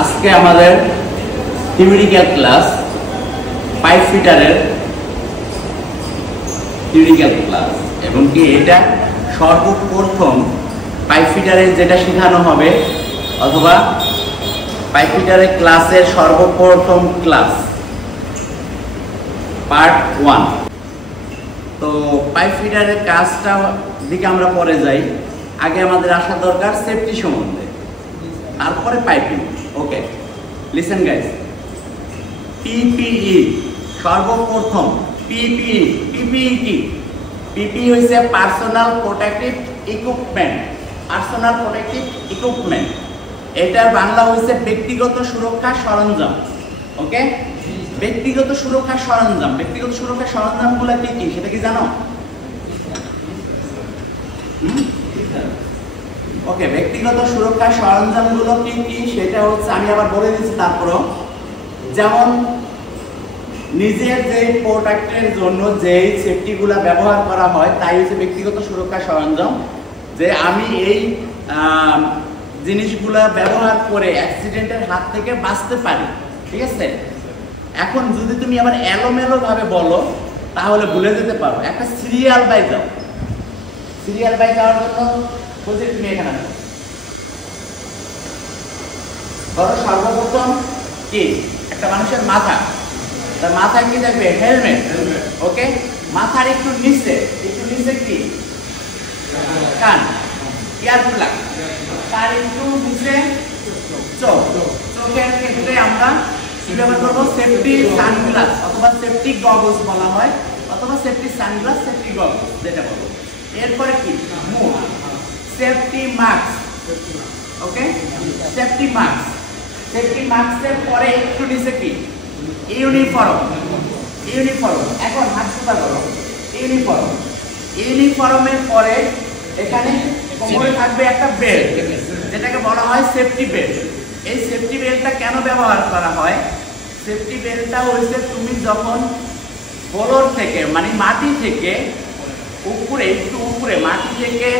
আজকে আমাদের theoretical class pipe ফিটারের থিওরিক্যাল ক্লাস এবং কি এটা সর্বপ্রথম পাইপ ফিটারের যেটা শেখানো হবে অথবা পাইপ ফিটারের ক্লাসের সর্বপ্রথম ক্লাস পার্ট 1। তো পাইপ ফিটারের কাজটা দিকে আমরা পরে যাই, আগে আমাদের আসা দরকার সেফটি সম্বন্ধে, তারপরে পাইপিং। ওকে, লিসেন গাইস, পিপিই সর্বপ্রথম পিপিই কি? পিপিই হইছে personal protective equipment. Personal protective equipment এটার বাংলা হইছে ব্যক্তিগত সুরক্ষা সরঞ্জাম। ওকে, ব্যক্তিগত সুরক্ষা সরঞ্জাম। ব্যক্তিগত সুরক্ষা সরঞ্জামগুলো কি কি সেটা কি জানো? ওকে, ব্যক্তিগত সুরক্ষা সরঞ্জামগুলো কি কি সেটা হচ্ছে আমি আবার বলে দিচ্ছি। তারপরও যেমন নিজের যে প্রোটেক্টের জন্য যে সেফটিগুলো ব্যবহার করা হয় তাই হচ্ছে ব্যক্তিগত সুরক্ষা সরঞ্জাম। যে আমি এই জিনিসগুলা ব্যবহার করে অ্যাক্সিডেন্টের হাত থেকে বাঁচতে পারি, ঠিক আছে? এখন যদি তুমি আবার এলোমেলো ভাবে বলো তাহলে ভুলে যেতে পারো। একটা সিরিয়াল বাই যাও, সিরিয়াল বাই যাওয়ার জন্য বলছি তুমি এখানে ধরো সর্বপ্রথম কি একটা মানুষের মাথা, তার মাথায় কি থাকবে? হেলমেট। ওকে, মাথার একটু নিচে কি? কান, ইয়ার প্লাগ। তার একটু নিচে চোখ। চোখের ক্ষেত্রে আমরা কি ব্যবহার করবো? সেফটি সানগ্লাস অথবা সেফটি গগলস বলা হয়, অথবা সেফটি সানগ্লাস, সেফটি গগলস যেটা বলো। এরপরে কি? মুখ, সেফটি মাস্ক। ওকে, সেফটি মাস্ক। সেফটি মাস্কের পরে একটু নিচে কি? ইউনিফর্ম। এখন হাত সোজা করো। ইউনিফর্মের পরে এখানে কোমরে থাকবে একটা বেল্ট, যেটাকে বলা হয় সেফটি বেল্ট। এই সেফটি বেল্টটা কেন ব্যবহার করা হয়? সেফটি বেল্টটা হচ্ছে তুমি যখন ফ্লোর থেকে মানে মাটি থেকে উপরে, একটু উপরে, মাটি থেকে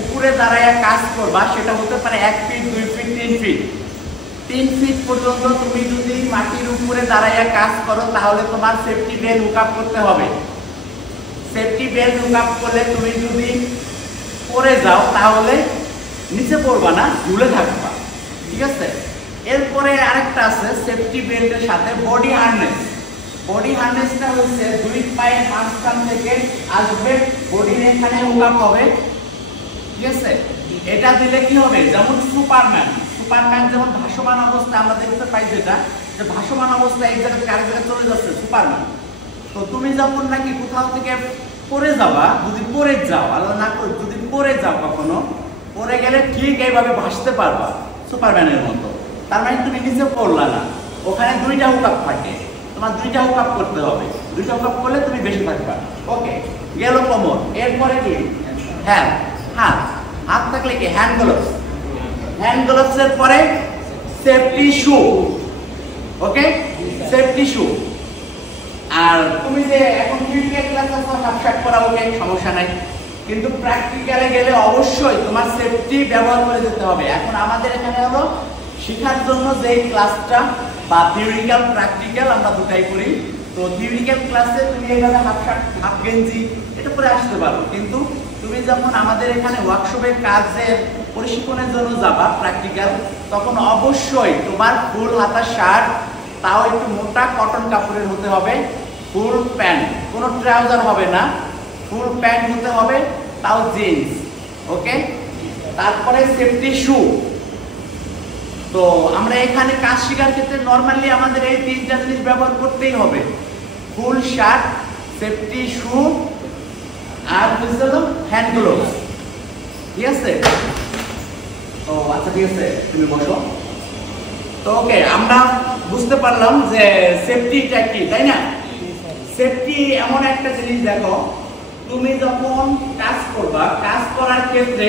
উপরে দাঁড়ায় কাজ করবা, সেটা হতে পারে 1 ফিট, 2 ফিট, 3 ফিট। 3 ফিট পর্যন্ত তুমি যদি মাটির উপরে দাঁড়াইয়া কাজ করো তাহলে তোমার সেফটি বেল্ট হুক আপ করতে হবে। সেফটি বেল্ট হুক আপ করলে তুমি যদি পড়ে যাও তাহলে নিচে পড়বা না, ঝুলে থাকবা, ঠিক আছে? এরপরে আরেকটা আছে সেফটি বেল্টের সাথে বডি হার্নেস। বডি হার্নেসটা হচ্ছে 2 পায়ের মাঝখান থেকে আসবে, বডির এখানে হুক আপ হবে, ঠিক আছে? এটা দিলে কি হবে? যেমন সুপারম্যান যেমন ভাসমান অবস্থা আমরা দেখতে পাই, যেটা যে ভাসমান অবস্থায় এক জায়গা থেকে আরেক জায়গায় চলে যাচ্ছে, সুপারম্যান। তো তুমি যখন নাকি কোথাও থেকে পড়ে যাবা, যদি পড়ে যাও, আল্লাহ না করে যদি পড়ে যাও, কখনো পড়ে গেলে ঠিক এইভাবে ভাসতে পারবা সুপারম্যানের মতো। তার মানে তুমি নিচে পড়লা না, ওখানে 2টা হুক আপ থাকে, তোমার 2টা হুক আপ করতে হবে। 2টা হুক আপ করলে তুমি বেশি থাকবা। ওকে, গেল কোমর। এরপরে কি? হাত থাকলে কি? Hand gloves. হ্যান্ড গ্লোভসের পরে সেফটি শু। ওকে, সেফটি শু। আর তুমি যে এখন ফিজিক্যাল ক্লাস আছে হাফ শার্ট পরা, ওকে, সমস্যা নাই, কিন্তু প্র্যাকটিক্যালে গেলে অবশ্যই তোমার সেফটি ব্যবহার করে যেতে হবে। এখন আমাদের এখানে হলো শেখার জন্য যে ক্লাসটা বা থিওরিক্যাল প্র্যাকটিক্যাল আমরা দুটাই করি। তো থিওরিক্যাল ক্লাসে তুমি এইভাবে হাফ শার্ট, হাফ গেঞ্জি এটা পরে আসতে পারো, কিন্তু তুমি যখন আমাদের এখানে ওয়ার্কশপের কাজের প্রশিক্ষণের জন্য যাবা প্র্যাকটিক্যাল, তখন অবশ্যই তোমার ফুল হাতা শার্ট, তাও একটু মোটা কটন কাপড়ের হতে হবে, ফুল প্যান্ট, কোনো ট্রাউজার হবে না, ফুল প্যান্ট হতে হবে, তাও জিন্স। ওকে, তারপরে সেফটি শু। তো আমরা এখানে কাজ শেখার ক্ষেত্রে নর্মালি আমাদের এই 3টা জিনিস ব্যবহার করতেই হবে: ফুল শার্ট, সেফটি শু, আর হলো হ্যান্ড গ্লোভস, ঠিক আছে? তো আচ্ছা, ঠিক আছে, তুমি বসো। তো ওকে, আমরা বুঝতে পারলাম যে সেফটিটা কি, তাই না? সেফটি এমন একটা জিনিস, দেখো তুমি যখন কাজ করবা, কাজ করার ক্ষেত্রে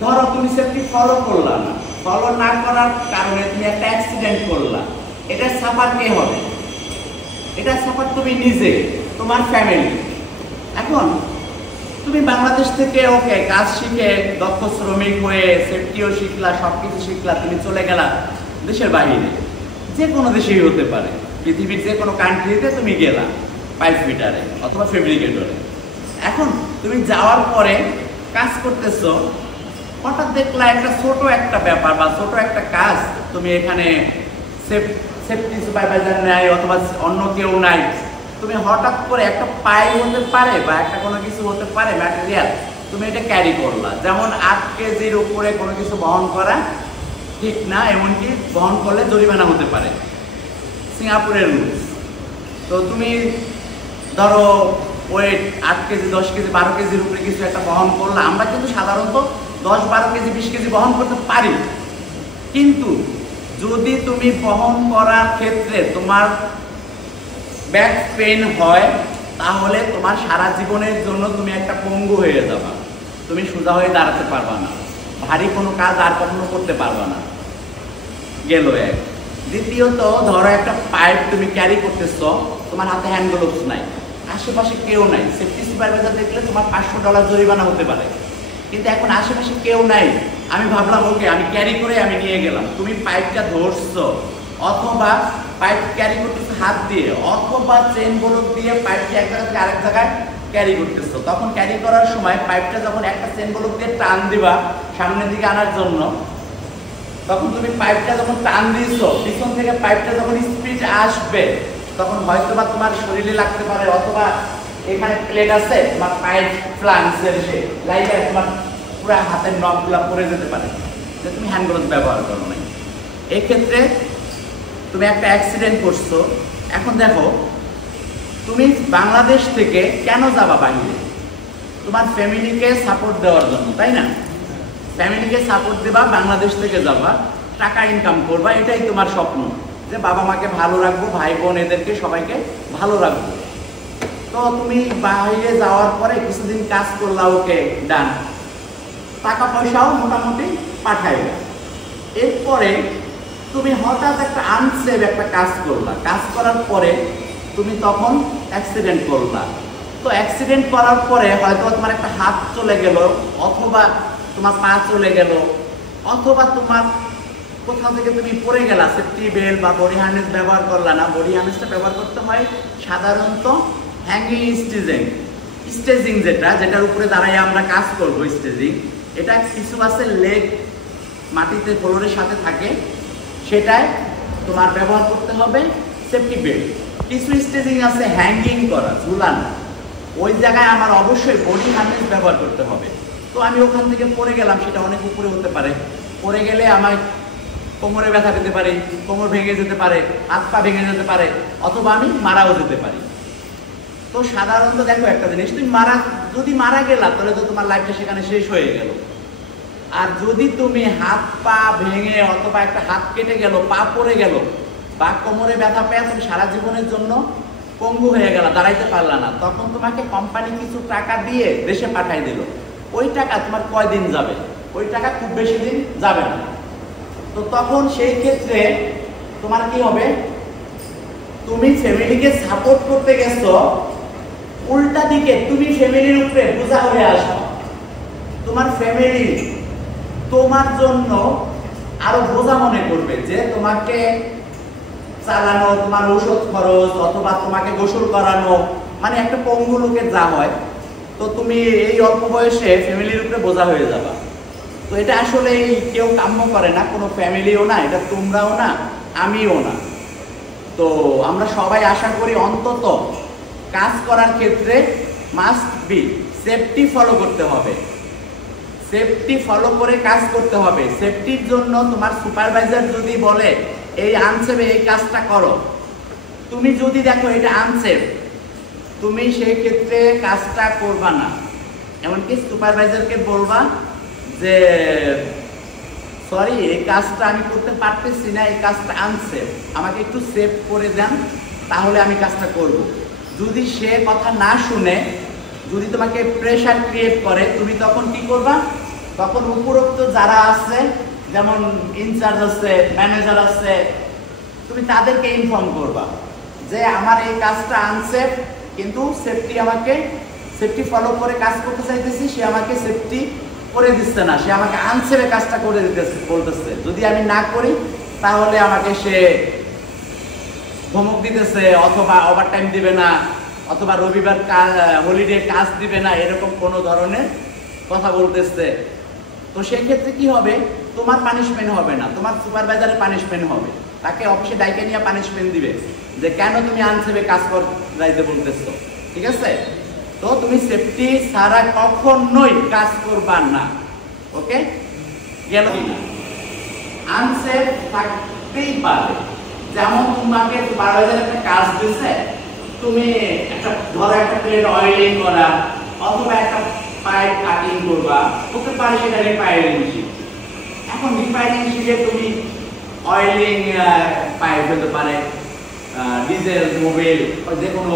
ধরো তুমি সেফটি ফলো করলা না, ফলো না করার কারণে তুমি একটা অ্যাক্সিডেন্ট করলা, এটা সাফার কে হবে? এটা সাফার তুমি নিজে, তোমার ফ্যামিলি। এখন তুমি বাংলাদেশ থেকে ওকে কাজ শিখে দক্ষ শ্রমিক হয়ে সেফটিও শিখলা, সবকিছু শিখলা, তুমি চলে গেলা দেশের বাইরে, যে কোনো দেশেই হতে পারে, পৃথিবীর যে কোনো কান্ট্রিতে তুমি গেলা পাইপ ফিটারে অথবা ফেব্রিকেটরে। এখন তুমি যাওয়ার পরে কাজ করতেছো, হঠাৎ দেখলা একটা ছোট একটা ব্যাপার বা ছোট একটা কাজ তুমি এখানে সেফটি সুপারভাইজার নাই অথবা অন্য কেউ নাই, তুমি হঠাৎ করে একটা পাইপ হতে পারে বা একটা কোনো কিছু হতে পারে ম্যাটেরিয়াল, তুমি এটা ক্যারি করলা। যেমন 8 কেজির উপরে কোনো কিছু বহন করা ঠিক না, এমনকি বহন করলে জরিমানা হতে পারে, সিঙ্গাপুরের রুলস। তো তুমি ধরো ওয়েট 8 কেজি 10 কেজি 12 কেজির উপরে কিছু একটা বহন করলা। আমরা কিন্তু সাধারণত 10 12 কেজি 20 কেজি বহন করতে পারি, কিন্তু যদি তুমি বহন করার ক্ষেত্রে তোমার ব্যাক পেইন হয়, তাহলে তোমার সারা জীবনের জন্য তুমি একটা পঙ্গু হয়ে যাবা, তুমি সোজা হয়ে দাঁড়াতে পারবা না, ভারী কোনো কাজ আর কখনো করতে পারবা না, গেল এক। দ্বিতীয়ত ধরো একটা পাইপ তুমি ক্যারি করতেছ, তোমার হাতে হ্যান্ড গ্লোভস নাই, আশেপাশে কেউ নাই, সেফটি সুপারভাইজার দেখলে তোমার $500 জরিমানা হতে পারে, কিন্তু এখন আশেপাশে কেউ নাই। আমি ভাবলাম ওকে আমি ক্যারি করে আমি নিয়ে গেলাম, তুমি পাইপটা ধরছো অথবা পাইপ ক্যারি করতেছো হাত দিয়ে অথবা চেন বলক দিয়ে পাইপটা এক জায়গা থেকে আরেক জায়গায় ক্যারি করতেছো। তখন ক্যারি করার সময় পাইপটা যখন একটা চেন বলক দিয়ে টান দিবা সামনের দিকে আনার জন্য, তখন তুমি পাইপটা যখন টান দিয়েছো, পিছন থেকে পাইপটা যখন স্পিড আসবে, তখন হয়তো বা তোমার শরীরে লাগতে পারে অথবা এখানে প্লেট আছে তোমার পাইপ ফ্লান্সের সে লাইনে তোমার পুরো হাতের নখগুলা পড়ে যেতে পারে, যে তুমি হ্যান্ড গ্লোভস ব্যবহার করো নাই। এক্ষেত্রে তুমি একটা অ্যাক্সিডেন্ট করছো। এখন দেখো তুমি বাংলাদেশ থেকে কেন যাবা বাইরে? তোমার ফ্যামিলিকে সাপোর্ট দেওয়ার জন্য, তাই না? ফ্যামিলিকে সাপোর্ট দেবা, বাংলাদেশ থেকে যাবা, টাকা ইনকাম করবা, এটাই তোমার স্বপ্ন, যে বাবা মাকে ভালো রাখবো, ভাই বোন এদেরকে সবাইকে ভালো রাখবো। তো তুমি বাইরে যাওয়ার পরে কিছুদিন কাজ করলা, ওকে ডান, টাকা পয়সাও মোটামুটি পাঠাইলা। এরপরে তুমি হঠাৎ একটা আনসেভ একটা কাজ করলা, কাজ করার পরে তুমি তখন অ্যাক্সিডেন্ট করলা। তো অ্যাক্সিডেন্ট করার পরে হয়তো তোমার একটা হাত চলে গেল অথবা তোমার পা চলে গেল অথবা তোমার কোথাও থেকে তুমি পড়ে গেলা, সেফটি বেল্ট বা বডি হার্নেস ব্যবহার করলা না। বডি হার্নেসটা ব্যবহার করতে হয় সাধারণত হ্যাঙ্গিং স্টেজিং, যেটার উপরে দাঁড়াই আমরা কাজ করবো স্টেজিং। এটা কিছু আছে লেগ মাটিতে ফ্লোরের সাথে থাকে, সেটাই তোমার ব্যবহার করতে হবে সেফটি বেল্ট। কিছু স্টেজিং আছে হ্যাঙ্গিং করা, ঝুলানো, ওই জায়গায় আমার অবশ্যই বডি হার্নেস ব্যবহার করতে হবে। তো আমি ওখান থেকে পড়ে গেলাম, সেটা অনেক উপরে হতে পারে, পড়ে গেলে আমার কোমরে ব্যথা পেতে পারে, কোমর ভেঙে যেতে পারে, হাত পা ভেঙে যেতে পারে, অথবা আমি মারাও যেতে পারি। তো সাধারণত দেখো একটা জিনিস, তুমি যদি মারা গেলা তাহলে তো তোমার লাইফটা সেখানে শেষ হয়ে গেল। আর যদি তুমি হাত পা ভেঙে অথবা একটা হাত কেটে গেল, পা পড়ে গেল বা কোমরে ব্যথা পেয়ে তুমি সারা জীবনের জন্য পঙ্গু হয়ে গেল, দাঁড়াইতে পারলা না, তখন তোমাকে কোম্পানি কিছু টাকা দিয়ে দেশে পাঠাই দিল। ওই টাকা তোমার কয়দিন যাবে? ওই টাকা খুব বেশি দিন যাবে না। তো তখন সেই ক্ষেত্রে তোমার কি হবে? তুমি ফ্যামিলিকে সাপোর্ট করতে গেছো, উল্টা দিকে তুমি ফ্যামিলির উপরে বোঝা হয়ে আসো। তোমার ফ্যামিলি তোমার জন্য আরো বোঝা মনে করবে, যে তোমাকে চালানো, তোমার ঔষধ খরচ অথবা তোমাকে গোসল করানো, মানে একটা পঙ্গু লোকের যা হয়, তো তুমি এই অল্প বয়সে ফ্যামিলির উপরে বোঝা হয়ে যাবা। তো এটা আসলে কেউ কাম্য করে না, কোনো ফ্যামিলিও না, এটা তোমরাও না, আমিও না। তো আমরা সবাই আশা করি অন্তত কাজ করার ক্ষেত্রে মাস্ট বি সেফটি ফলো করতে হবে, সেফটি ফলো করে কাজ করতে হবে। সেফটির জন্য তোমার সুপারভাইজার যদি বলে এই আনসেফে এই কাজটা করো, তুমি যদি দেখো এটা আনসেফ, তুমি সেই ক্ষেত্রে কাজটা করবা না। এমনকি সুপারভাইজারকে বলবা যে সরি, এই কাজটা আমি করতে পারতেছি না, এই কাজটা আনসেফ, আমাকে একটু সেভ করে দেন, তাহলে আমি কাজটা করব। যদি সে কথা না শুনে, যদি তোমাকে প্রেশার ক্রিয়েট করে, তুমি তখন কি করবা? তখন উপরোক্ত যারা আছে, যেমন ইনচার্জ আছে, ম্যানেজার আছে, তুমি তাদেরকে ইনফর্ম করবা যে আমার এই কাজটা আনসেফ, কিন্তু সেফটি আমাকে সেফটি ফলো করে কাজ করতে চাইতেছি, সে আমাকে সেফটি করে দিচ্ছে না, সে আমাকে আনসেফে কাজটা করে দিতেছে বলতেছে। যদি আমি না করি তাহলে আমাকে সে ধমক দিতেছে, অথবা ওভারটাইম দিবে না, অথবা রবিবার হলিডে কাজ দিবে না, এরকম কোনো ধরনের কথা বলতেছে। তো সেই ক্ষেত্রে কি হবে, তোমার পানিশমেন্ট হবে না, তোমার সুপারভাইজারের পানিশমেন্ট হবে। তাকে অফিসে ডাইকে নিয়ে পানিশমেন্ট দিবে যে কেন তুমি আনসেফে কাজ করাইতে বলতেছো। ঠিক আছে? তো তুমি সেফটি ছাড়া কখনোই কাজ করবা না। ওকে, গেল না? আনসেফ থাকতেই পারে। যেমন তোমাকে সুপারভাইজার একটা কাজ দিচ্ছে, তুমি একটা ধরো একটা প্লেট অয়েলিং করা অথবা একটা পাইপ কাটিং করবা, হতে পারে সেটা রিপায়ারিং শিট। এখন রিপায়ারিং শিটে তুমি অয়েলিং পাইপ হতে পারে, ডিজেল, মোবিল, যে কোনো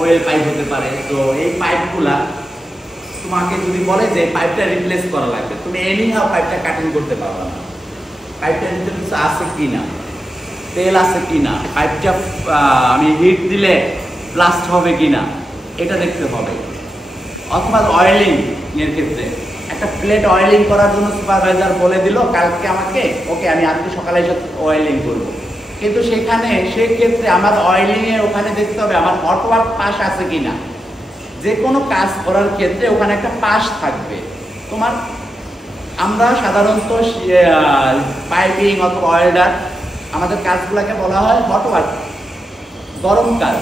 অয়েল পাইপ হতে পারে। তো এই পাইপগুলা তোমাকে যদি বলে যে পাইপটা রিপ্লেস করা লাগবে, তুমি এনিহাও পাইপটা কাটিং করতে পারবে না। পাইপটার ভিতরে কিছু আছে কিনা, তেল আছে কিনা, পাইপটা আমি হিট দিলে ব্লাস্ট হবে কিনা, এটা দেখতে হবে। অথবা অয়েলিং এর ক্ষেত্রে একটা প্লেট অয়েলিং করার জন্য সুপারভাইজার বলে দিল কালকে আমাকে, ওকে আমি আজকে সকালে এসে অয়েলিং করবো, কিন্তু সেক্ষেত্রে আমার অয়েলিং এর ওখানে দেখতে হবে আমার হট ওয়ার্ক পাস আছে কিনা। যে কোনো কাজ করার ক্ষেত্রে ওখানে একটা পাস থাকবে তোমার। আমরা সাধারণত পাইপিং অথবা ওয়েল্ডার আমাদের কাজগুলোকে বলা হয় হট ওয়ার্ক, গরম কাজ,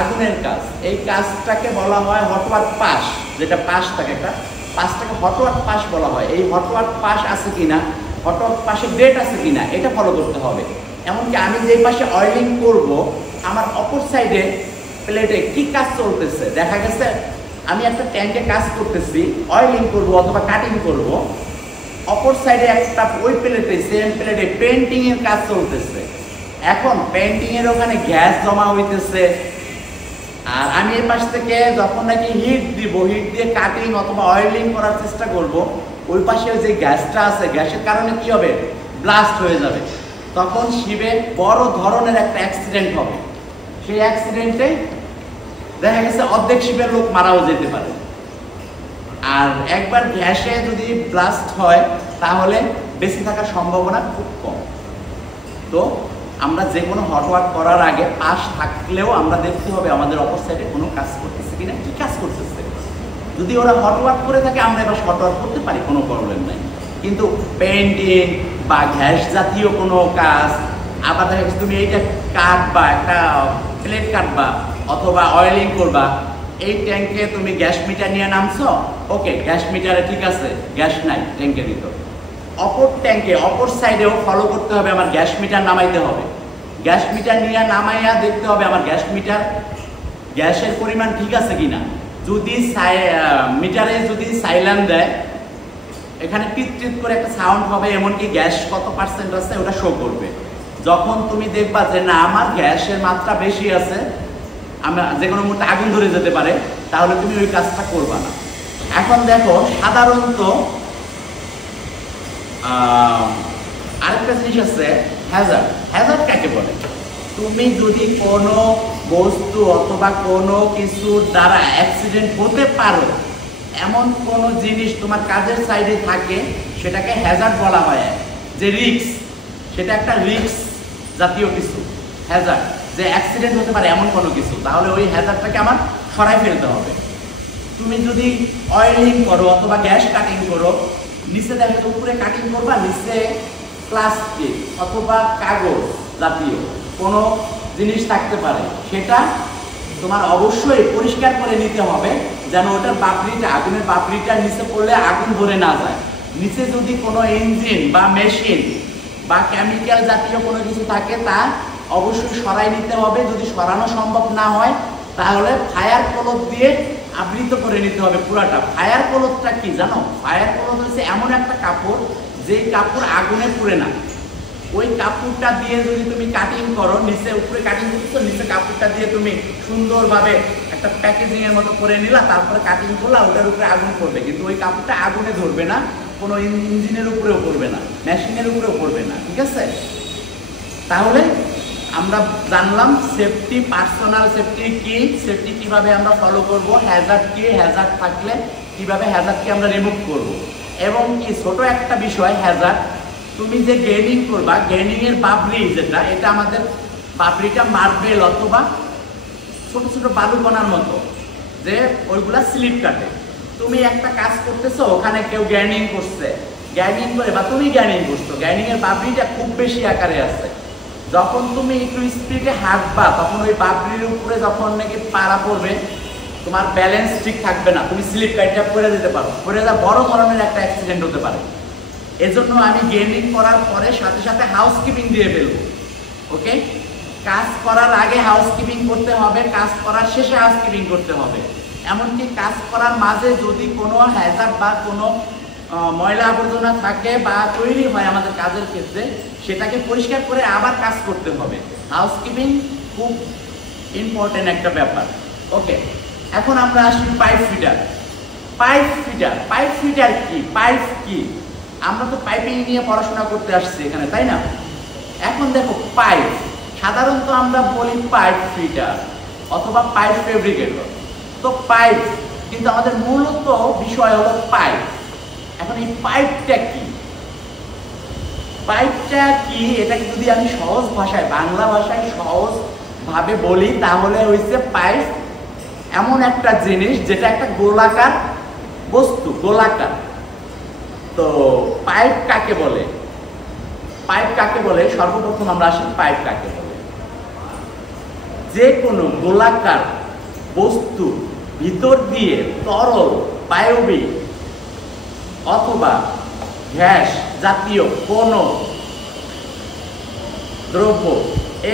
আগুনের কাজ। এই কাজটাকে বলা হয় হট ওয়ার্ক পাস, যেটা পাস থাকে একটা পাসটাকে হট ওয়ার্ক পাস বলা হয়। এই হট ওয়ার্ক পাস আছে কিনা, হট ওয়ার্ক পাসের ডেট আছে কিনা, এটা ফলো করতে হবে। এমনকি আমি যে পাশে অয়েলিং করব, আমার অপর সাইডে প্লেটে কি কাজ চলতেছে, দেখা গেছে আমি একটা ট্যাঙ্কে কাজ করতেছি, অয়েলিং করব অথবা কাটিং করব, অপর সাইডে একটা ওই প্লেটে সেম প্লেটে পেন্টিং এর কাজ চলতেছে। এখন পেন্টিং এর ওখানে গ্যাস জমা হইতেছে, আর আমি এই পাশ থেকে যখন নাকি হিট দিব, হিট দিয়ে কাটিং অথবা অয়েলিং করার চেষ্টা করব, ওই পাশে যে গ্যাসটা আছে, গ্যাসের কারণে কি হবে, ব্লাস্ট হয়ে যাবে। তখন শিবে বড় ধরনের একটা অ্যাক্সিডেন্ট হবে। সেই অ্যাক্সিডেন্টে দেখা গেছে অর্ধেক শিবের লোক মারাও যেতে পারে। আর একবার গ্যাসে যদি ব্লাস্ট হয় তাহলে বেঁচে থাকার সম্ভাবনা খুব কম। তো আমরা যে কোনো হট ওয়ার্ক করার আগে পাশ থাকলেও আমরা দেখতে হবে আমাদের অপর সাইডে কোনো কাজ করতেছে কিনা, কি কাজ করতেছে। যদি ওরা হট ওয়ার্ক করে থাকে আমরা এবার হট ওয়ার্ক করতে পারি, কোনো প্রবলেম নাই। কিন্তু পেন্টিং বা গ্যাস জাতীয় কোনো কাজ, আবার দেখা গেছে তুমি এইটা কাটবা, একটা প্লেট কাটবা অথবা অয়েলিং করবা, এই ট্যাঙ্কে তুমি গ্যাস মিটার নিয়ে নামছো, ওকে গ্যাস মিটারে ঠিক আছে, গ্যাস নাই ট্যাঙ্কের ভিতর। অপর ট্যাঙ্কে অপর সাইডেও ফলো করতে হবে, আমার গ্যাস মিটার নামাইতে হবে। গ্যাস মিটার নিয়ে নামাইয়া দেখতে হবে আমার গ্যাস মিটার গ্যাসের পরিমাণ ঠিক আছে কিনা। যদি মিটারে যদি সাইলেন্ট দেয়, এখানে টিট টিট করে একটা সাউন্ড হবে, এমনকি গ্যাস কত পার্সেন্ট আছে ওটা শো করবে। যখন তুমি দেখবা যে না আমার গ্যাসের মাত্রা বেশি আছে, আমরা যে কোনো মুহূর্তে আগুন ধরে যেতে পারে, তাহলে তুমি ওই কাজটা করবা না। এখন দেখো সাধারণত আরেকটা জিনিস আছে, হ্যাজার্ড। হ্যাজার্ড কাকে বলে? তুমি যদি কোনো বস্তু অথবা কোনো কিছুর দ্বারা অ্যাক্সিডেন্ট হতে পারো এমন কোনো জিনিস তোমার কাজের সাইডে থাকে, সেটাকে হ্যাজার্ড বলা হয়। যে রিস্ক, সেটা একটা রিস্ক জাতীয় কিছু হ্যাজার্ড, যে অ্যাক্সিডেন্ট হতে পারে এমন কোনো কিছু, তাহলে ওই হ্যাজার্ডটাকে আমার সরাই ফেলতে হবে। তুমি যদি অয়েলিং করো অথবা গ্যাস কাটিং করো, নিচে দেখো উপরে কাটিং করবা, নিচে প্লাস্টিক অথবা কাগজ জাতীয় কোনো জিনিস থাকতে পারে, সেটা তোমার অবশ্যই পরিষ্কার করে নিতে হবে, যেন ওটার বাপরিটা, আগুনের বাপরিটা নিচে পড়লে আগুন ধরে না যায়। নিচে যদি কোনো ইঞ্জিন বা মেশিন বা কেমিক্যাল জাতীয় কোনো কিছু থাকে, তা অবশ্যই সরাই নিতে হবে। যদি সরানো সম্ভব না হয় তাহলে ফায়ার ক্লথ দিয়ে আবৃত করে নিতে হবে পুরাটা। ফায়ার ক্লথটা কি জানো? ফায়ার ক্লথ হচ্ছে এমন একটা কাপড়, যেই কাপড় আগুনে পুড়ে না। ওই কাপড়টা দিয়ে যদি তুমি কাটিং করো, নিচে উপরে কাটিং করছো, নিচে কাপড়টা দিয়ে তুমি সুন্দরভাবে একটা প্যাকেজিং এর মতো করে নিলা, তারপরে কাটিং করলা, ওটার উপরে আগুন পড়বে, কিন্তু ওই কাপড়টা আগুনে ধরবে না, কোনো ইঞ্জিনের উপরেও পড়বে না, মেশিনের উপরেও পড়বে না। ঠিক আছে? তাহলে আমরা জানলাম সেফটি, পার্সোনাল সেফটি কি, সেফটি কিভাবে আমরা ফলো করব, হ্যাজার্ড কি, হ্যাজার্ড থাকলে কিভাবে হ্যাজার্ডকে আমরা রিমুভ করব, এবং কি ছোট একটা বিষয় হ্যাজার্ড, তুমি যে গেমিং করবা, গেমিং এর বাবরি যেটা, এটা আমাদের বাবরিটা মার্বেল অথবা ছোট ছোট বালুকণার মতো, যে ওইগুলা স্লিপ কাটে। তুমি একটা কাজ করতেছো, ওখানে কেউ গ্যানিং করছে, গ্যানিং করে বা তুমি গ্যানিং করছো, গ্যানিং এর বাবরিটা খুব বেশি আকারে আছে। যখন তুমি একটু স্পিডে হাঁটবা, তখন ওই বাবরির উপরে যখন নাকি পাড়া পড়বে, তোমার ব্যালেন্স ঠিক থাকবে না, তুমি স্লিপ কাইটটা পড়ে যেতে পারো, পড়ে যা বড় ধরনের একটা অ্যাক্সিডেন্ট হতে পারে। এজন্য আমি গেমিং করার পরে সাথে সাথে হাউসকিপিং দিয়ে ফেলবো। ওকে, কাজ করার আগে হাউসকিপিং করতে হবে, কাজ করার শেষে হাউসকিপিং করতে হবে। এমনকি কাজ করার মাঝে যদি কোনো হ্যাজার্ড বা কোনো ময়লা আবর্জনা থাকে বা তৈরি হয় আমাদের কাজের ক্ষেত্রে, সেটাকে পরিষ্কার করে আবার কাজ করতে হবে। হাউসকিপিং খুব ইম্পর্টেন্ট একটা ব্যাপার। ওকে, এখন আমরা আসি pipe fitter. Pipe fitter, pipe fitter কি, পাইপ কি? আমরা তো পাইপিং নিয়ে পড়াশোনা করতে আসছি এখানে, তাই না? এখন দেখো পাইপ, সাধারণত আমরা বলি পাইপ ফিটার অথবা পাইপ ফেব্রিকেটর। তো পাইপ কিন্তু আমাদের মূলত বিষয় হলো পাইপ। এখন এই পাইপটা কি, পাইপটা কি এটাকে যদি আমি সহজ ভাষায়, বাংলা ভাষায় সহজ ভাবে বলি, তাহলে হইছে পাইপ এমন একটা জিনিস যেটা একটা গোলাকার বস্তু, গোলাকার। তো পাইপ কাকে বলে, পাইপ কাকে বলে, সর্বপ্রথম আমরা আসি পাইপ কাকে বলে। যে কোনো গোলাকার বস্তু ভিতর দিয়ে তরল, বায়বীয় অথবা গ্যাস জাতীয় কোনো দ্রব্য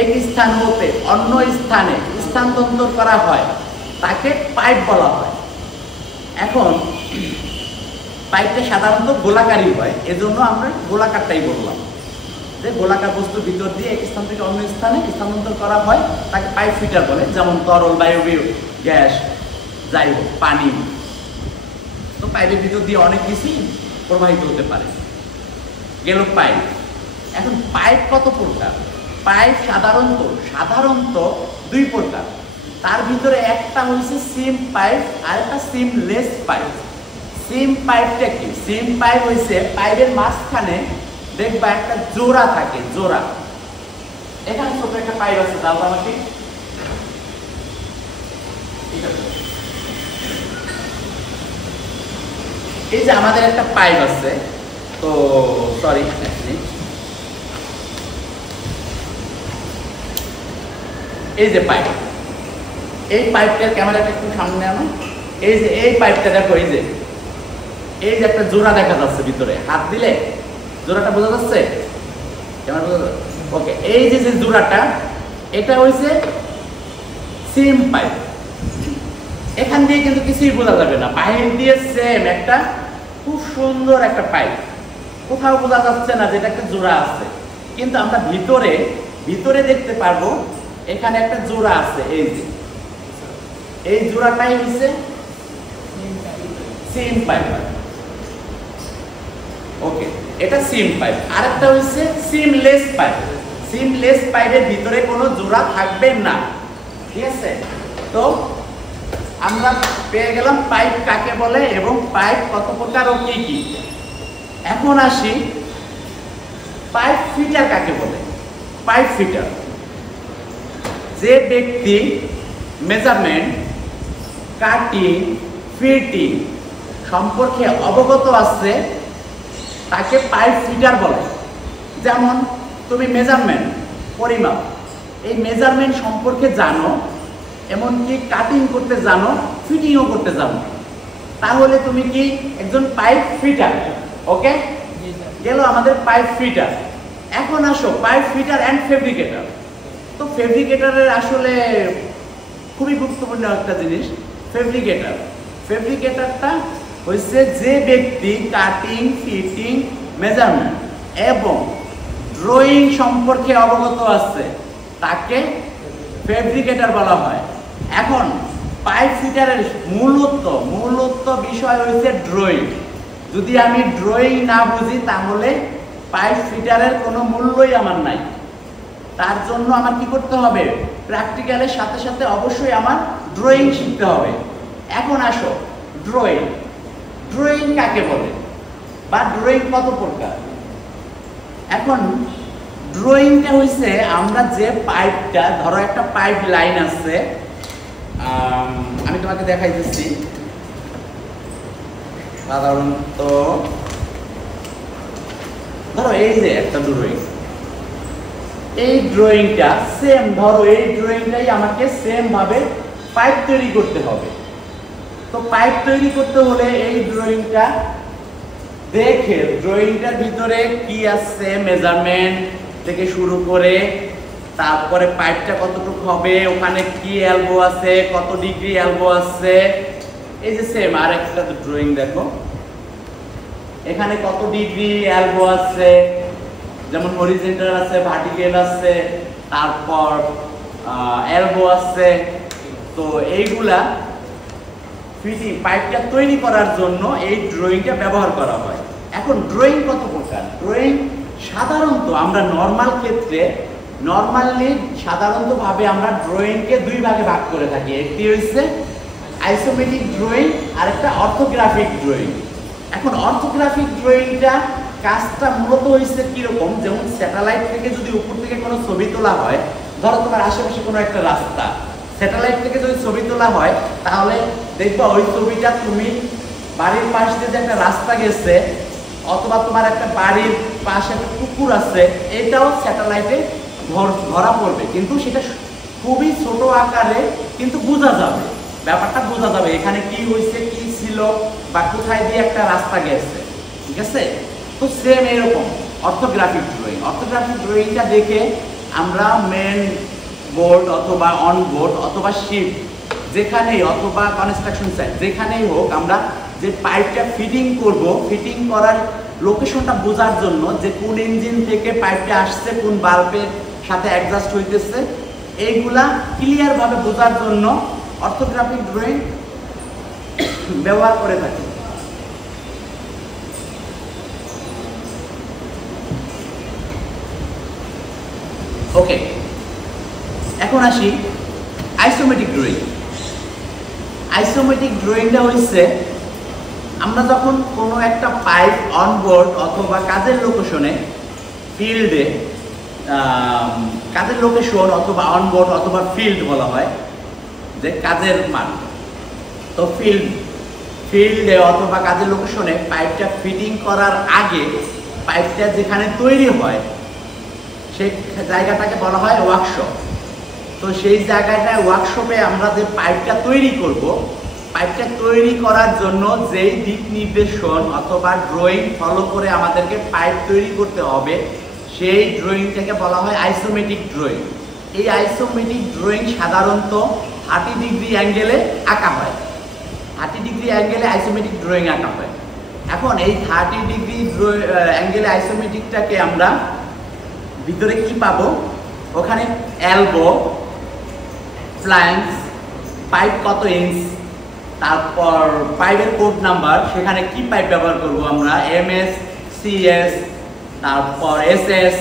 এক স্থান হতে অন্য স্থানে স্থানান্তর করা হয়, তাকে পাইপ বলা হয়। এখন পাইপটা সাধারণত গোলাকারই হয়, এজন্য আমরা গোলাকারটাই বললাম, যে গোলাকার বস্তু ভিতর দিয়ে এক স্থান থেকে অন্য স্থানে স্থানান্তর করা হয়, তাকে পাইপ ফিটার বলে। যেমন তরল, বায়বীয়, গ্যাস, যাই হোক, পানি। তো পাইপের ভিতর দিয়ে অনেক কিছুই প্রবাহিত হতে পারে, গেল পাইপ। এখন পাইপ কত প্রকার? পাইপ সাধারণত দুই প্রকার। তার ভিতরে একটা হচ্ছে সিম পাইপ আর একটা সিমলেস পাইপ। সিম পাইপটা কি? সিম পাইপ হচ্ছে পাইপের মাঝখানে দেখবা একটা জোড়া থাকে, জোড়া। এখানে ছোট একটা পাইপ আছে, দাও আমাকে। এই যে আমাদের একটা পাইপ আছে, তো সরি, এই যে পাইপ, এই পাইপটার ক্যামেরাটা একটু সামনে আনো। এই যে এই পাইপটা দেখো, এই যে একটা জোড়া দেখা যাচ্ছে ভিতরে, হাত দিলে জোড়াটা বোঝা যাচ্ছে, ক্যামেরা বোঝা যাচ্ছে? ওকে, এই যে জোড়াটা, এটা হইছে সিম পাইপ। এখান দিয়ে কিন্তু কিছুই বোঝা যাবে না, বাহির দিয়ে সেম একটা খুব সুন্দর একটা পাইপ, কোথাও বোঝা যাচ্ছে না যেটা একটা জোড়া আছে, কিন্তু আমরা ভিতরে দেখতে পারবো এখানে একটা জোড়া আছে। এই যে এই জোড়াটাই হচ্ছে সিম পাইপ। ওকে, এটা সিম পাইপ। আরেকটা হচ্ছে সিমলেস পাইপ। সিমলেস পাইপের ভিতরে কোনো জোড়া থাকবে না, ঠিক আছে? তো আমরা পেয়ে গেলাম পাইপ কাকে বলে এবং পাইপ কত প্রকার ও কি কি। এখন আসি পাইপ ফিটার কাকে বলে। পাইপ ফিটার যে ব্যক্তি মেজারমেন্ট, কাটিং, ফিটিং সম্পর্কে অবগত আছে তাকে পাইপ ফিটার বলে। যেমন তুমি মেজারমেন্ট, পরিমাপ, এই মেজারমেন্ট সম্পর্কে জানো, এমনকি কাটিং করতে জানো, ফিটিংও করতে জানো, তাহলে তুমি কি একজন পাইপ ফিটার। ওকে, গেল আমাদের পাইপ ফিটার। এখন আসো পাইপ ফিটার অ্যান্ড ফেব্রিকেটর। তো ফেব্রিকেটরের আসলে খুবই গুরুত্বপূর্ণ একটা জিনিস ফেব্রিকেটরটা হচ্ছে যে ব্যক্তি কাটিং, ফিটিং, মেজারমেন্ট এবং ড্রয়িং সম্পর্কে অবগত আছে তাকে ফেব্রিকেটর বলা হয়। এখন পাইপ ফিটারের মূলত বিষয় হচ্ছে ড্রয়িং। যদি আমি ড্রয়িং না বুঝি তাহলে পাইপ ফিটারের কোনো মূল্যই আমার নাই। তার জন্য আমার কি করতে হবে, প্র্যাকটিক্যালের সাথে সাথে অবশ্যই আমার ড্রয়িং শিখতে হবে। এখন আসো ড্রয়িং, ড্রয়িং কাকে বলে বা ড্রয়িং কত প্রকার। এখন ড্রয়িংটা হইছে আমরা যে পাইপটা, ধরো একটা পাইপ লাইন আছে, আমি তোমাকে দেখাইতেছি। সাধারণত ধরো এই যে একটা ড্রয়িং, এই ড্রয়িংটা সেম, ধরো এই ড্রয়িংটাই আমাকে সেম ভাবে পাইপ তৈরি করতে হবে। তো পাইপ তৈরি করতে হলে এই ড্রয়িংটা দেখে, ড্রয়িংটার ভিতরে কি আছে মেজারমেন্ট থেকে শুরু করে, তারপরে পাইপটা কতটুকু হবে, ওখানে কি এলবো আছে, কত ডিগ্রি এলবো আছে। এই যে সেম আর একটা ড্রয়িং দেখো, এখানে কত ডিগ্রি এলবো আছে, যেমন হরিজন্টাল আছে, ভার্টিক্যাল আছে, তারপর এলবো আছে। তো এইগুলা ফিটিং পাইপটা তৈরি করার জন্য এই ড্রয়িংটা ব্যবহার করা হয়। এখন ড্রয়িং কত প্রকার? ড্রয়িং সাধারণত আমরা নর্মাল ক্ষেত্রে সাধারণত ভাবে আমরা ড্রয়িংকে দুই ভাগে ভাগ করে থাকি। একটি হচ্ছে আইসোমেট্রিক ড্রয়িং আর একটা অর্থোগ্রাফিক ড্রয়িং। এখন অর্থোগ্রাফিক ড্রয়িংটা কাজটা মূলত হচ্ছে কিরকম, যেমন স্যাটেলাইট থেকে যদি উপর থেকে কোনো ছবি তোলা হয়, ধরো তোমার আশেপাশে কোনো একটা রাস্তা, স্যাটেলাইট থেকে যদি ছবি তোলা হয় তাহলে দেখবা ওই ছবিটা তুমি বাড়ির পাশ দিয়ে যে একটা রাস্তা গেছে, অথবা তোমার একটা বাড়ির পাশে একটা পুকুর আছে, এটাও স্যাটেলাইটে ধরা পড়বে, কিন্তু সেটা খুবই ছোট আকারে, কিন্তু বোঝা যাবে, ব্যাপারটা বোঝা যাবে এখানে কি হয়েছে, কি ছিল, বা কোথায় দিয়ে একটা রাস্তা গেছে। ঠিক আছে? তো সেম এরকম অর্থোগ্রাফিক ড্রয়িং। অর্থোগ্রাফিক ড্রয়িংটা দেখে আমরা মেন বোর্ড অথবা অন বোর্ড অথবা শিপ যেখানেই, অথবা কনস্ট্রাকশন সাইট যেখানেই হোক, আমরা যে পাইপটা ফিটিং করব, ফিটিং করার লোকেশনটা বোঝার জন্য, যে কোন ইঞ্জিন থেকে পাইপটা আসছে, কোন বাল্বের সাথে অ্যাডজাস্ট হইতেছে, এইগুলা ক্লিয়ার ভাবে বোঝার জন্য অর্থোগ্রাফিক ড্রয়িং ব্যবহার করে থাকি। ওকে, এখন আসি আইসোমেট্রিক ড্রয়িং। আইসোমেট্রিক ড্রয়িংটা হচ্ছে আমরা যখন কোনো একটা পাইপ অনবোর্ড অথবা কাজের লোকেশনে, ফিল্ডে, কাজের লোকেশন অথবা অনবোর্ড অথবা ফিল্ড বলা হয় যে কাজের মাঠ। তো ফিল্ডে অথবা কাজের লোকেশনে পাইপটা ফিটিং করার আগে পাইপটা যেখানে তৈরি হয় সেই জায়গাটাকে বলা হয় ওয়ার্কশপ। তো সেই জায়গাটায় ওয়ার্কশপে আমরা যে পাইপটা তৈরি করব, পাইপটা তৈরি করার জন্য যেই দিক নির্দেশন অথবা ড্রয়িং ফলো করে আমাদেরকে পাইপ তৈরি করতে হবে, সেই ড্রয়িংটাকে বলা হয় আইসোমেট্রিক ড্রয়িং। এই আইসোমেট্রিক ড্রয়িং সাধারণত 30 ডিগ্রি অ্যাঙ্গেলে আঁকা হয়। 30 ডিগ্রি অ্যাঙ্গেলে আইসোমেট্রিক ড্রয়িং আঁকা হয়। এখন এই 30 ডিগ্রি অ্যাঙ্গেলে আইসোমেট্রিকটাকে আমরা ভিতরে কি পাবো, ওখানে এলবো, ফ্ল্যাঙ্কস, পাইপ কত ইঞ্চ, তারপর পাইপের কোড নাম্বার, সেখানে কি পাইপ ব্যবহার করব আমরা, এমএস, সিএস, তারপর এসএস,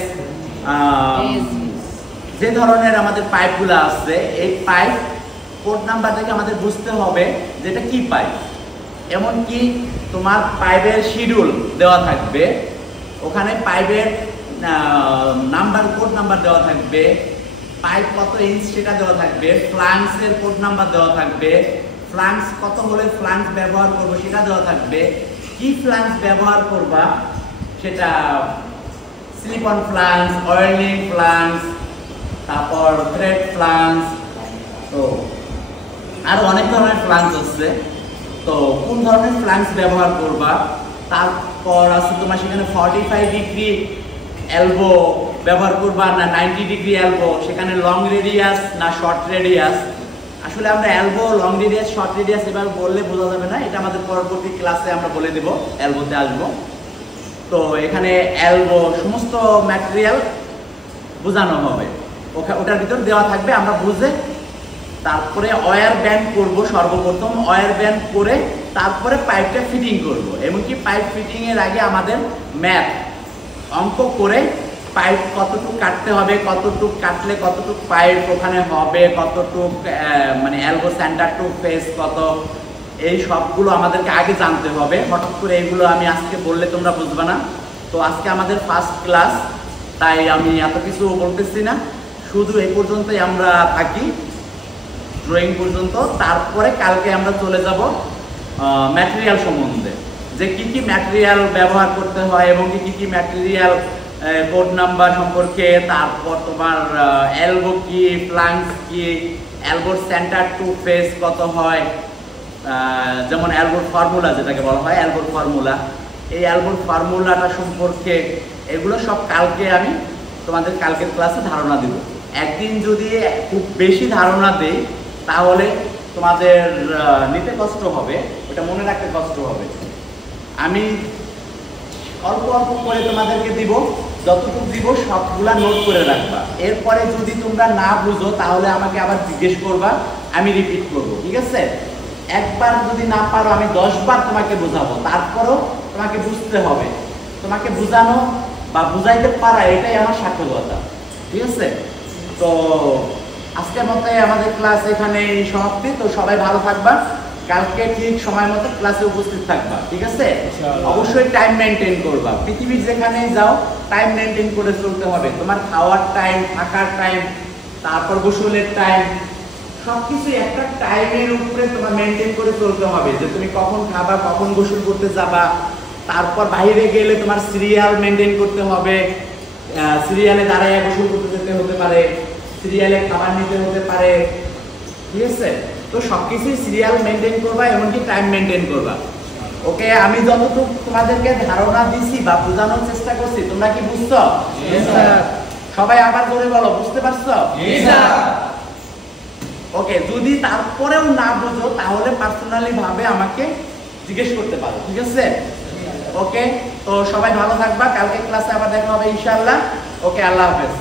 যে ধরনের আমাদের পাইপগুলো আছে, এই পাইপ কোড নাম্বার থেকে আমাদের বুঝতে হবে যেটা কি পাইপ। এমনকি তোমার পাইপের শিডিউল দেওয়া থাকবে, ওখানে পাইপের নাম্বার, কোড নাম্বার দেওয়া থাকবে, পাইপ কত ইঞ্চ সেটা দেওয়া থাকবে, ফ্লাঙ্কসের কোড নাম্বার দেওয়া থাকবে, ফ্লাঙ্কস কত হলে ফ্লাঙ্কস ব্যবহার করব সেটা দেওয়া থাকবে, কি ফ্লাঙ্কস ব্যবহার করবা সেটা, স্লিপ অন ফ্লাঙ্কস, অয়েলিং ফ্লাঙ্কস, তারপর থ্রেড ফ্লাঙ্কস, তো আরো অনেক ধরনের ফ্লাঙ্কস আছে। তো কোন ধরনের ফ্লাঙ্কস ব্যবহার করবা, তারপর আছে তোমার সেখানে 45 ডিগ্রি এলবো ব্যবহার করবা না 90 ডিগ্রি এলবো, সেখানে লং রেডিয়াস না শর্ট রেডিয়াস। আসলে আমরা elbow, long radius, short radius এবার বললে বোঝা যাবে না, এটা আমাদের পরবর্তী ক্লাসে আমরা বলে দেব, এলবোতে আসবো। তো এখানে এলবো সমস্ত ম্যাটেরিয়াল বোঝানো হবে, ওটার ভিতর দেওয়া থাকবে, আমরা বুঝে তারপরে ওয়্যার ব্যান্ড করব। সর্বপ্রথম ওয়্যার ব্যান্ড করে তারপরে পাইপটা ফিটিং করব। এমনকি পাইপ ফিটিং এর আগে আমাদের ম্যাথ, অঙ্ক করে পাইপ কতটুকু কাটতে হবে, কতটুকু কাটলে কতটুকু পাইপ ওখানে হবে, কতটুকু মানে এলবো সেন্টার টু ফেস কত, এই সবগুলো আমাদেরকে আগে জানতে হবে। হঠাৎ করে এইগুলো আমি আজকে বললে তোমরা বুঝবে না। তো আজকে আমাদের ফার্স্ট ক্লাস, তাই আমি এত কিছু বলতেছি না, শুধু এই পর্যন্তই আমরা থাকি, ড্রয়িং পর্যন্ত। তারপরে কালকে আমরা চলে যাব ম্যাটেরিয়াল সম্বন্ধে, যে কি কি ম্যাটেরিয়াল ব্যবহার করতে হয় এবং কি কি ম্যাটেরিয়াল কোড নাম্বার সম্পর্কে, তারপর তোমার এলবো কি, ফ্লাঙ্কস কি, এলবোর সেন্টার টু ফেস কত হয়, যেমন এলবোর ফর্মুলা যেটাকে বলা হয় এলবোর ফর্মুলা, এই এলবোর ফর্মুলাটা সম্পর্কে এগুলো সব কালকে আমি তোমাদের কালকের ক্লাসে ধারণা দিব। একদিন যদি খুব বেশি ধারণা দেই তাহলে তোমাদের নিতে কষ্ট হবে, ওটা মনে রাখতে কষ্ট হবে। আমি অল্প অল্প করে তোমাদেরকে দিব, যতটুকু দিব সবগুলা নোট করে রাখবা। এরপরে যদি তোমরা না বুঝো তাহলে আমাকে আবার জিজ্ঞেস করবা, আমি রিপিট করব, ঠিক আছে? একবার যদি না পারো আমি 10 বার তোমাকে বোঝাবো, তারপরও তোমাকে বুঝতে হবে। তোমাকে বোঝানো বা বুঝাইতে পারা এটাই আমার সার্থকতা, ঠিক আছে? তো আজকের মতো আমাদের ক্লাস এখানে সমাপ্তি। তো সবাই ভালো থাকবা, কালকে ঠিক সময় মতো ক্লাসে উপস্থিত থাকবা, ঠিক আছে? অবশ্যই টাইম মেনটেন করবা। পৃথিবীর যেখানে যাও টাইম মেনটেন করে চলতে হবে। তোমার খাওয়ার টাইম, থাকার টাইম, তারপর গোসলের টাইম, সবকিছু একটা টাইমের উপরে তোমার মেনটেন করে চলতে হবে, যে তুমি কখন খাবা, কখন গোসল করতে যাবা। তারপর বাইরে গেলে তোমার সিরিয়াল মেনটেন করতে হবে, সিরিয়ালে দাঁড়ায় গোসল করতে যেতে হতে পারে, সিরিয়ালে খাবার নিতে হতে পারে, ঠিক আছে? তো সবকিছুই সিরিয়াল মেনটেন করবা, এমনকি টাইম মেনটেন করবা। ওকে, আমি যতটুকু তোমাদেরকে ধারণা দিছি বা বোঝানোর চেষ্টা করছি, তোমরা কি বুঝছো? সবাই আবার জোরে বলো, বুঝতে পারছো? ওকে, যদি তারপরেও না বুঝো তাহলে পার্সোনালি ভাবে আমাকে জিজ্ঞেস করতে পারো, ঠিক আছে? ওকে, তো সবাই ভালো থাকবা, কালকে ক্লাসে আবার দেখা হবে ইনশাআল্লাহ। ওকে, আল্লাহ হাফেজ।